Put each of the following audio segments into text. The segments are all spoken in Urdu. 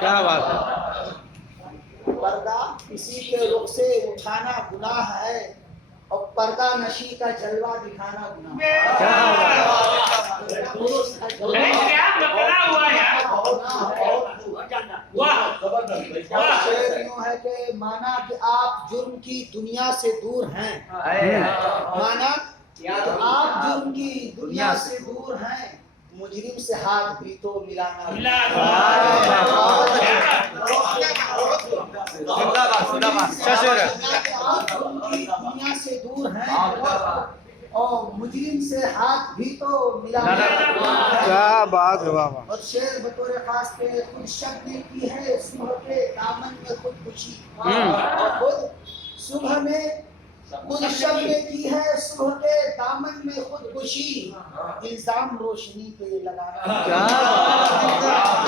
کیا بات ہے. پردہ کسی کے رخ سے اٹھانا گناہ ہے اور پردہ نشی کا جلوہ دکھانا گناہ ہے کہ مانا کہ آپ جرم کی دنیا سے دور ہیں. مانا کہ آپ جرم کی دنیا سے دور ہیں، مجرم سے ہاتھ بھی تو ملانا. دنیا سے دور ہیں اور مجرم سے ہاتھ بھی تو ملانا. کیا بات ہے بابا. اور شعر بطور خاص کے خود شب نے کی ہے صبح کے دامن میں خود خوشی. اور خود صبح میں خود شب نے کی ہے صبح کے دامن میں خود خوشی. الزام روشنی پہ لگانا.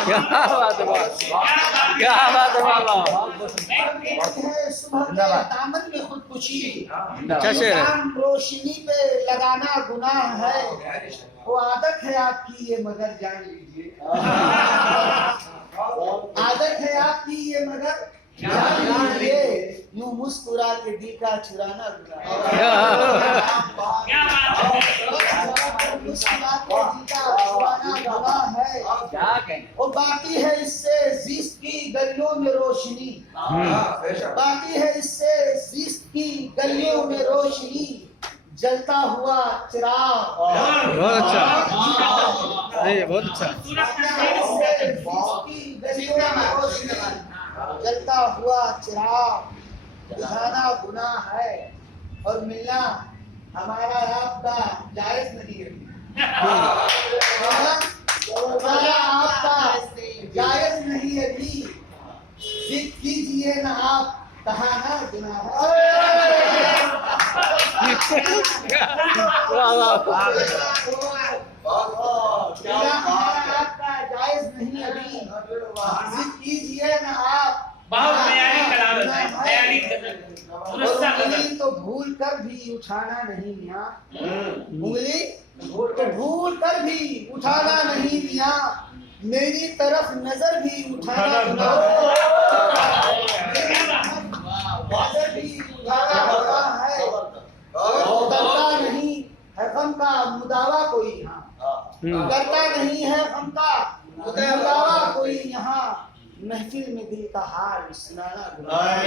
کیا بات ہے بابا. کیا بات ہے بابا. صبح کے دامن میں خود خوشی. اچھا شعر ہے. الزام روشنی پہ لگانا گناہ ہے، وہ عادت ہے آپ کی یہ مگر جان لیجیے. عادت ہے آپ کی یہ مگر جان لیجیے، یوں مسکرا کے دل کا چرانا گناہ ہے. مسکرا کے دل کا چرانا گناہ ہے. اور باقی ہے اس سے زیست کی گلیوں میں روشنی. باقی ہے اس سے زیست کی گلیوں میں روشنی. جلتا ہوا چراغ. بہت اچھا. نہیں بہت اچھا. جلتا ہوا چراغ بجھانا گناہ ہے، اور ملنا ہمارا آپ کا جائز نہیں ہے. ہمارا آپ کا جائز نہیں ہے بھی. ضد کیجیے نہ آپ، کہانا گناہ ہے. ہمارا آپ کا جائز نہیں ابھی، ضد کیجیے نہ آپ. انگلی تو بھول کر بھی اٹھانا نہیں میاں. انگلی تو بھول کر بھی اٹھانا نہیں میاں. میری طرف نظر بھی اٹھانا گناہ ہے. ڈرتا نہیں ہے غم کا مداوا کوئی یہاں. ڈرتا نہیں ہے غم کا مداوا کوئی یہاں. محفل میں دل کا حال سنانا گناہ ہے.